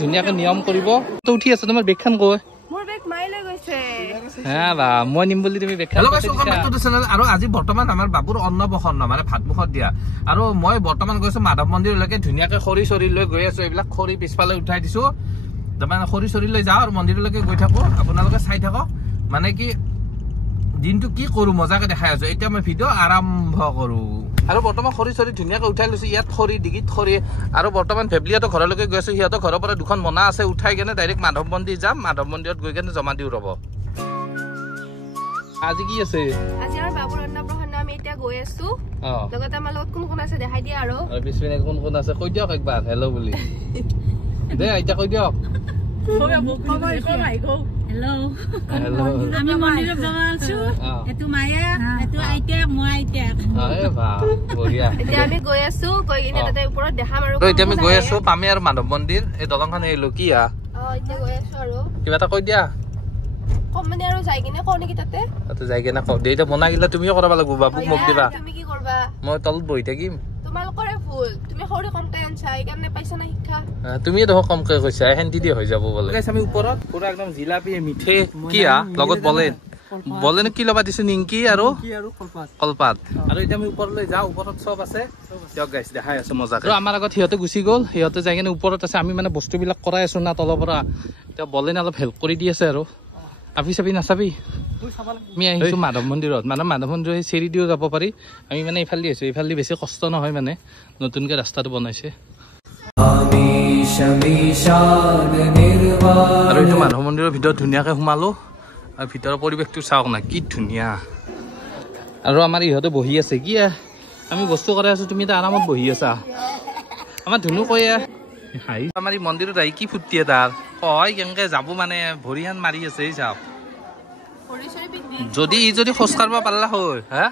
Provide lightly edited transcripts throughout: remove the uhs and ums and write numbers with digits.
ধুনীয়াকে নিয়ম কৰিব তো উঠি আছে তোমাৰ বেগখান কয় মোৰ বেগ মাই লৈ গৈছে হ্যাঁ বা মই নিম বুলি তুমি বেগখান আৰু আজি বৰ্তমান আমাৰ বাবুৰ অন্নপ্ৰসন্ন মানে ভাত মুখত দিয়া আৰু মই বৰ্তমান গৈছো মাধৱ মন্দিৰলৈকে ধুনীয়াকে খৰি চৰি লৈ গৈ আছো এইবিলাক খৰি পিছফালে উঠাই দিছো তাৰমানে খৰি চৰি লৈ যাওঁ আৰু মন্দিৰলৈকে গৈ থাকো আপোনালোকে চাই থাকক মানে কি দিনটো কি কৰো মজাকে দেখাই আছো এতিয়া মই ভিডিঅ' আৰম্ভ কৰো আৰু বৰ্তমান খৰি চৰি ধুনীয়াকে উঠাই লৈছো ইয়াত খৰি ডিগিত খৰি আৰু বৰ্তমান ফেবলিয়াটো ঘৰলৈকে গৈ আছো সিহঁতৰ ঘৰৰ পৰা দুখন মনা আছে উঠাই কেনে ডাইৰেক্ট মাধৱ মন্দিৰ যাম মাধৱ মন্দিৰত গৈ কেনে জমা দিও ৰব আজি কি আছে আজি আমাৰ বাবুৰ অন্নপ্ৰসন্ন আমি এতিয়া গৈ আছো লগতে আমাৰ লগত কোন কোন আছে দেখাই দিয়া আৰু পিছপিনে কোন কোন আছে কৈ দিয়ক একবাৰ হেল্ল' বুলি দে এতিয়া কৈ দিয়ক Hello. Hello. আমি মন্দিৰত যাবা আছো এটো মায়া এটো আইতা মই আইতা আৰে বাহ বঢ়িয়া এতিয়া আমি গৈ আছো গৈ কিনে তাতে ওপৰত দেখাম আৰু তো এতিয়া আমি গৈ আছো পামে আৰু মাধৱ মন্দিৰ এই দলংখন এই লকিয়া এতিয়া গৈ আছো আৰু কিবা এটা কৈ দিয়া কম মানে আৰু যাই কিনে কও নেকি তাতে যাই কিনে কও দে এতিয়া বনা গিলা তুমিও কৰাব লাগিব বাবুক মোক দিবা তুমি কি কৰবা মই তলত বহি থাকিম তোমালোকৰে ভুল তুমি খৰি কমকে আনছা এইকাৰণে পাইছা না শিক্ষা তুমি দেখো কমকে কৈছা হেন্দি দি হৈ যাব বলে গাইছ আমি ওপৰত পুৰা একদম জিলাপি মিঠে কিয়া লগত বলেন কি লবা দিছো নিংকি আৰু কলপাত আৰু এতিয়া আমি ওপৰলৈ যাওঁ ওপৰত সব আছে দিয়ক গাইছ দেখাই আছো মজাকে আৰু আমাৰ আগত সিহঁতে গুচি গ'ল সিহঁতে যাই কিনে ওপৰত আছে আমি মানে বস্তুবিলাক কৰাই আছো না তলৰ পৰা এতিয়া বলেন অলপ হেল্প কৰি দি আছে আৰু আপি চাবি নাচাবি আমি আহিছো মাধৱ মন্দিৰত মানে মাধৱ মন্দিৰৰ চেৰি দিও যাব পাৰি আমি মানে এইফালে আহিছো এইফালে বেছি কষ্ট নহয় মানে নতুনকে ৰাস্তাটো বনাইছে আৰু এইটো মাধৱ মন্দিৰৰ ভিতৰত ধুনীয়াকে সোমালো আৰু ভিতৰৰ পৰিৱেশটো চাওক না কি ধুনীয়া আৰু আমাৰ ইহঁতে বহি আছে কি আমি বস্তু কৰাই আছো তুমি এতিয়া আৰামত বহি আছা আমাৰ ধুনু কয়ে আমাৰ এই মন্দিৰত আহি কি ফূৰ্তি তাৰ কয় কেনেকে যাব মানে ভৰিহান মাৰি আছে চাওক যদি ই যদি খোজ কাঢ়িব পাৰিলা হয় হা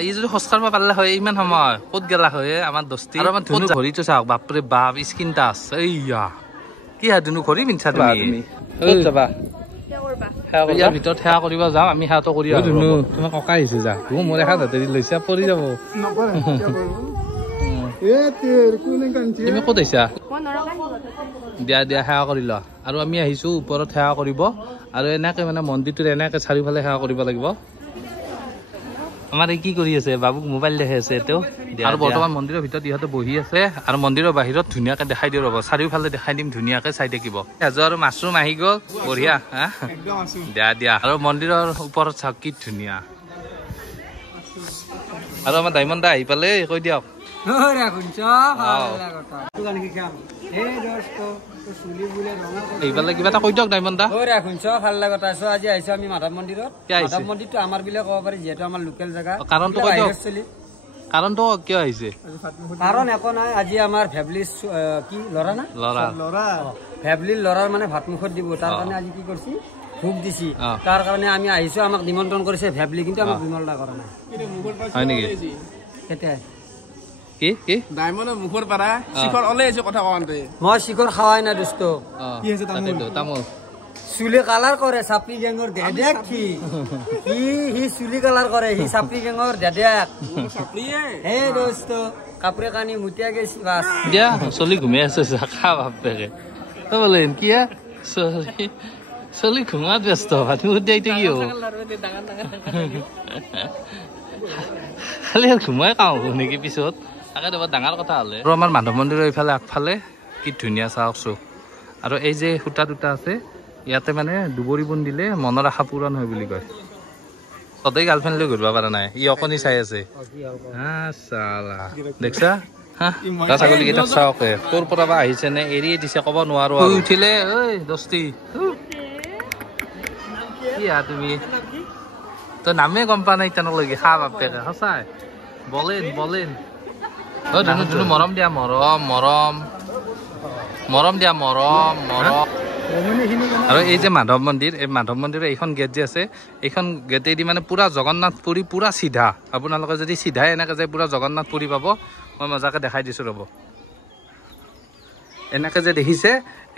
ই যদি খোজ কাঢ়িব পাৰিলা হয় ইমান সময় ক'ত গেলা হয় আমাৰ দস্তি আৰু আমাৰ ধুনু ঘড়ীটো চাওক বাপৰে বাপ স্কিন টাচ এইয়া কি হা ধুনু ঘড়ী পিন্ধছা তুমি ক'ত যাবা ইয়াৰ ভিতৰত সেৱা কৰিব যাওঁ আমি সেৱাটো কৰি আহো ধুনু তোমাৰ ককা আহিছে যা মোৰ এখন হাতেদি লৈছা পৰি যাব তুমি ক'ত আহিছা দিয়া দিয়া সেৱা কৰি লোৱা আৰু আমি আহিছো ওপৰত সেৱা কৰিব আৰু এনেকে মানে মন্দিৰটোত এনেকে চাৰিওফালে সেৱা কৰিব লাগিব আমাৰ এই কি কৰি আছে বাবুক মোবাইল দেখাই আছে তেওঁ আৰু বৰ্তমান মন্দিৰৰ ভিতৰত ইহঁতে বহি আছে আৰু মন্দিৰৰ বাহিৰত ধুনীয়াকে দেখাই দিওঁ ৰ'ব চাৰিওফালে দেখাই দিম ধুনীয়াকে চাই থাকিব এযোৰ আৰু মাছৰুম আহি গ'ল বঢ়িয়া হা দিয়া দিয়া আৰু মন্দিৰৰ ওপৰত চাওক কি ধুনীয়া আৰু আমাৰ ডায়মণ্ড দা আহি পালে কৈ দিয়ক এইফালে কিবা এটা কৈ দিয়ক ডায়মণ্ড দা ভাল লাগা আজি আহিছো আমি মাধৱ মন্দিৰত মাধৱ মন্দিৰটো আমাৰ বুলি ক'ব পাৰি যিহেতু আমাৰ লোকেল জেগা কাৰণটো কৈ দিয়ক কাৰণটো কিয় আহিছে কাৰণ একো নাই আজি আমাৰ ফেমিলি কি ল'ৰা না ল'ৰা ফেমিলিৰ ল'ৰাৰ মানে ভাত মুখত দিব তাৰ কাৰণে আজি কি কৰিছি ভোগ দিছি তাৰ কাৰণে আমি আহিছো আমাক নিমন্ত্ৰণ কৰিছে ফেমিলি কিন্তু আমাক বিমলদা কৰা নাই হয় নেকি কেতিয়া কি কি ডায়মণ্ডৰ মুখৰ পৰা শিখৰ ওলাই আছে কথা কওঁতে মই শিখৰ খাৱাই না দোস্ত কি আছে তামোল চুলি কালাৰ কৰে চাপৰি গেঙৰ দেদেক কি হি চুলি কালাৰ কৰে হি চাপৰি গেঙৰ দেদেক চাপৰিয়ে হে দোস্ত কাপোৰে কানি মুটিয়া গেছি বাস দিয়া চলি ঘুমাই আছে খা বাপেকে বলে কি চলি ঘুমাত ব্যস্ত ভাত মুটিয়া কি হ'ব খালি ঘুমাই খাওঁ নেকি পিছত তাকে তোমাৰ ডাঙৰ কথা হ'লে আৰু আমাৰ মাধৱ মন্দিৰৰ এইফালে আগফালে কি ধুনীয়া চাওকচোন আৰু এই যে সূতা দুটা আছে ইয়াতে মানে দুবৰি বোন দিলে মনৰ আশা পূৰণ হয় বুলি কয় সদায় গাৰ্লফ্ৰেণ্ড লৈ ঘূৰিব পৰা নাই ই অকণি চাই আছে দেখছা ছাগলী কেইটা চাওক ক'ৰ পৰা বা আহিছে নে এৰিয়ে দিছে ক'ব নোৱাৰো উঠিলে ঐ দস্তি কি তুমি তই নামে গম পোৱা নাই তেনেলৈকে খা বাপেকে সঁচাই বলেন ধুনু মৰম দিয়া মৰম দিয়া মৰম আৰু এই যে মাধৱ মন্দিৰ এই মাধৱ মন্দিৰৰ এইখন গেট যে আছে এইখন গেটেদি মানে পুৰা জগন্নাথ পুৰী পুৰা চিধা আপোনালোকে যদি চিধাই এনেকে যায় পুৰা জগন্নাথ পুৰী পাব মই মজাকে দেখাই দিছো ৰ'ব এনেকে যে দেখিছে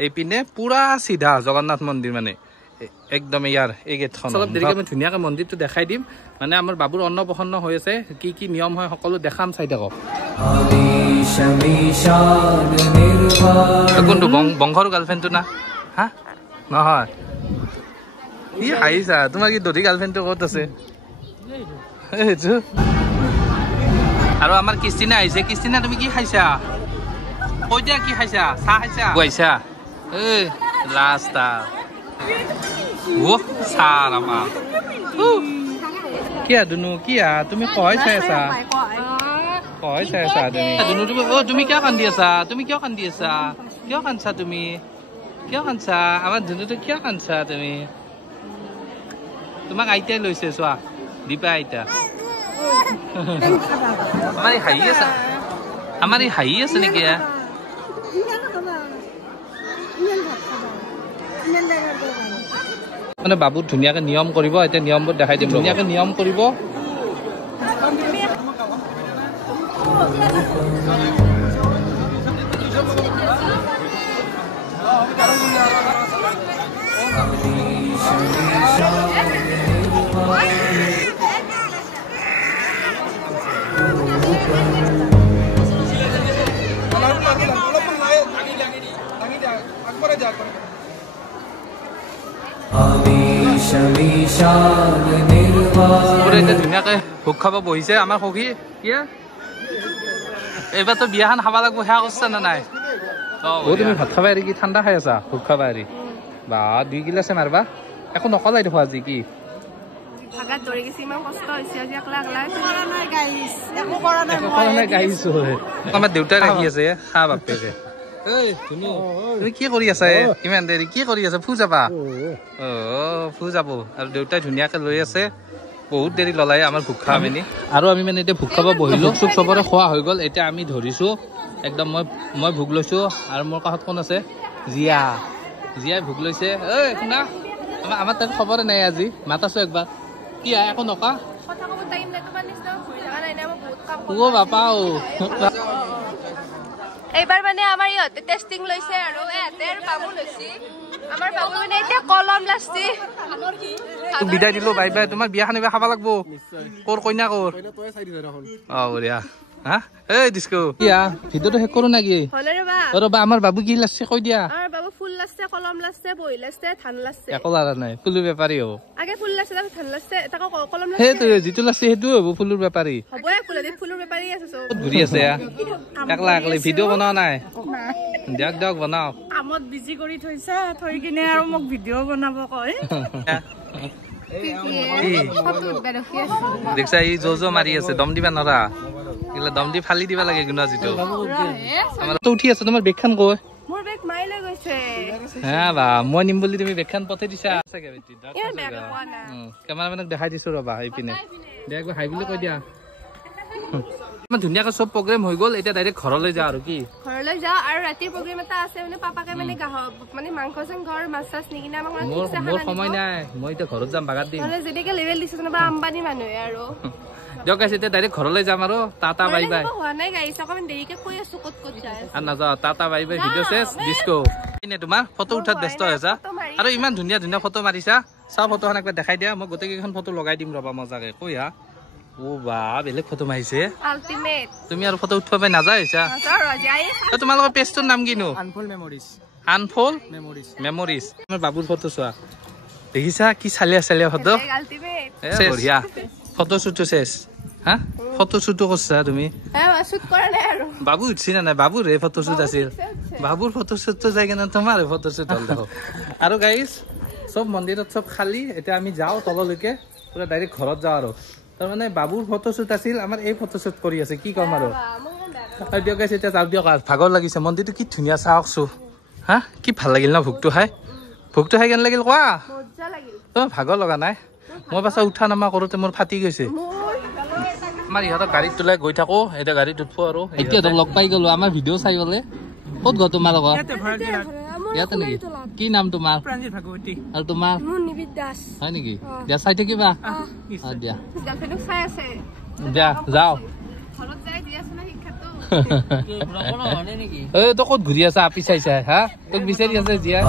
এইপিনে পুৰা চিধা জগন্নাথ মন্দিৰ মানে একদম ইয়াৰ এই গেটখন অলপ দেৰিকে আমি ধুনীয়াকে মন্দিৰটো দেখাই দিম মানে আমাৰ বাবুৰ অন্নপ্ৰসন্ন হৈ আছে কি কি নিয়ম হয় সকলো দেখাম চাই থাকক কোনটো বংশৰ গাৰ্লফ্ৰেণ্ডটো না হা নহয় ই হাঁহিছা তোমাৰ কি দধি গাৰ্লফ্ৰেণ্ডটো ক'ত আছে আৰু আমাৰ ক্ৰিষ্টিনা আহিছে ক্ৰিষ্টিনা তুমি কি খাইছা কৈ দিয়া কি খাইছা চাহ খাইছা গৈছা এই লাষ্ট ও চাহ আমাৰ কিয়া দুনু কিয়া তুমি কয় চাই আছা কয় চাই আছা দুনু তুমি তুমি কিয় কান্দি আছা তুমি কিয় কান্দি আছা কিয় কান্দছা তুমি কিয় কান্দছা আমাৰ দুনুটো কিয় কান্দছা তুমি তোমাক আইতাই লৈছে চোৱা দীপা আইতা আমাৰ এই হাঁহি আছে আমাৰ এই হাঁহি আছে নেকি মানে বাবু ধুনীয়াকে নিয়ম কৰিব এতিয়া নিয়মবোৰ দেখাই দিম ধুনীয়াকে নিয়ম কৰিব ধুনীয়াকে ভোগ খাব বহিছে আমাৰ সখী কি এইবাৰতো বিয়াখন খাব লাগিব সেয়া কৰিছা নে নাই তুমি ভাত খাবা এৰি কি ঠাণ্ডা খাই আছা ভোগ খাবা এৰি বা 2 গিলাছে মাৰবা একো নকলাই দেখো আজি কি আমাৰ দেউতাই ৰাখি আছে খা বাপেকে তুমি কি কৰি আছা ইমান দেৰি কি কৰি আছা ফু যাবা ফু যাব আৰু দেউতাই ধুনীয়াকে লৈ আছে বহুত দেৰি ললাই আমাৰ ভোগ খাম এনে আৰু আমি মানে এতিয়া ভোগ খাব বহিলো চুক চবৰে খোৱা হৈ গ'ল এতিয়া আমি ধৰিছো একদম মই ভোগ লৈছো আৰু মোৰ কাষত কোন আছে জিয়া জিয়াই ভোগ লৈছে ঐ শুনা আমাৰ তাৰ খবৰে নাই আজি মাতাছো একবাৰ কি একো নকা বাপা এইবাৰ মানে আমাৰ ইহঁতে টেষ্টিং লৈছে আৰু এহেঁতেৰ বাবু লৈছে আমাৰ বাবু মানে এতিয়া কলম লাষ্টে বিদায় দিলো বাই বাই তোমাৰ বিয়াখন এবাৰ খাব লাগব কৰ কইনা কৰ বঢ়িয়া হা এই ডিস্কো কিয়া ভিডিঅ'টো শেষ কৰো নেকি ৰবা আমাৰ বাবু কি লাষ্টে কৈ দিয়া আমাৰ বাবু ফুল লাষ্টে কলম লাষ্টে বহি লাষ্টে ধান লাষ্টে একো লাৰা নাই ফুলৰ বেপাৰী হ'ব আগে ফুল লাষ্টে ধান লাষ্টে তাকো কলম লাষ্টে সেইটো যিটো লাষ্টে সেইটো হ'ব ফুলৰ বেপাৰী হ'ব ফুলৰ বেপাৰী আছে চব ঘূৰি আছে একলা একলা ভিডিঅ' বনোৱা নাই দিয়ক দিয়ক বনাও কামত বিজি কৰি থৈছে থৈ কিনে আৰু মোক ভিডিঅ' বনাব কয় দেখছা ই জো মাৰি আছে দম দিবা নৰা এইগিলা দম দি ফালি দিবা লাগে গুণা যিটো আমাৰ তো উঠি আছে তোমাৰ বেগখান কৈ মোৰ বেগ মাই লৈ গৈছে হা বা মই নিম বুলি তুমি বেগখান পঠাই দিছা চাগে বেটি কেমেৰামেনক দেখাই দিছো ৰবা এইপিনে দে একবাৰ হাই বুলি কৈ দিয়া ইমান ধুনীয়াকৈ চব প্ৰগ্ৰেম হৈ গ'ল এতিয়া ডাইৰেক্ট ঘৰলৈ যা আৰু কি ঘৰলৈ যাওঁ আৰু ৰাতিৰ প্ৰগ্ৰেম এটা আছে মানে পাপাকে মানে মানে মাংস চাংঘৰ মাছ চাছ নিকিনে আমাক মোৰ সময় নাই মই এতিয়া ঘৰত যাম বাগাত দিম যেনেকে লেভেল দিছে বা আম্বানী মানুহে আৰু দিয়ক গাইছে এতিয়া ডাইৰেক্ট ঘৰলৈ যাম আৰু টাটা বাই বাই হোৱা নাই গাইছ অকমান দেৰিকে কৈ আছো ক'ত ক'ত যায় আৰু নাযাওঁ টাটা বাই বাই ভিডিঅ' চেছ ডিস্কো এনে তোমাৰ ফটো উঠাত ব্যস্ত হৈছা আৰু ইমান ধুনীয়া ধুনীয়া ফটো মাৰিছা চাও ফটোখন একবাৰ দেখাই দিয়া মই গোটেইকেইখন ফটো লগাই দিম ৰবা মজাকে কৈ হা ও বা বেলেগ ফটো মাৰিছে আল্টিমেট তুমি আৰু ফটো উঠবা পাই নাযায়ছা তোমালোকৰ পেজটোৰ নাম কিনো আনফল মেমৰিজ আনফল মেমৰিজ তোমাৰ বাবুৰ ফটো চোৱা দেখিছা কি চালিয়া চালিয়া ফটো বঢ়িয়া ফটো শ্বুটো চেছ হা ফটো শ্বুটো কৰছা তুমি বাবু উঠছি না নাই বাবুৰ হে ফটো শ্বুট আছিল বাবুৰ ফটো শ্বুটটো যাই কিনে তোমাৰ ফটো শ্বুট হ'ল দেখো আৰু গাইজ চব মন্দিৰত চব খালী এতিয়া আমি যাওঁ তললৈকে পুৰা ডাইৰেক্ট ঘৰত যাওঁ আৰু তাৰমানে বাবুৰ ফটো শ্বুট আছিল আমাৰ এই ফটো শ্বুট কৰি আছে কি কম আৰু দিয়ক গাইজ এতিয়া যাওঁ দিয়ক ভাগৰ লাগিছে মন্দিৰটো কি ধুনীয়া চাওকচো হা কি ভাল লাগিল ন ভোগটো খাই কেনে লাগিল কোৱা ভাগৰ লগা নাই মই পাছত উঠা নামা কৰোঁতে মোৰ ফাটি গৈছে আমাৰ ইহঁতক গাড়ীত তোলাই গৈ থাকো এতিয়া গাড়ীত উঠবো আৰু এতিয়া লগ পাই গলো আমাৰ ভিডিঅ' চাই গলে ক'ত গ'ল তোমাৰ লগত ইয়াতে নেকি কি নাম তোমাৰ আৰু তোমাৰ হয় নেকি দিয়া চাই থাকিবা দিয়া দিয়া যাও তই ক'ত ঘূৰি আছা আপি চাইছা হা তোক বিচাৰি আছে জীয়া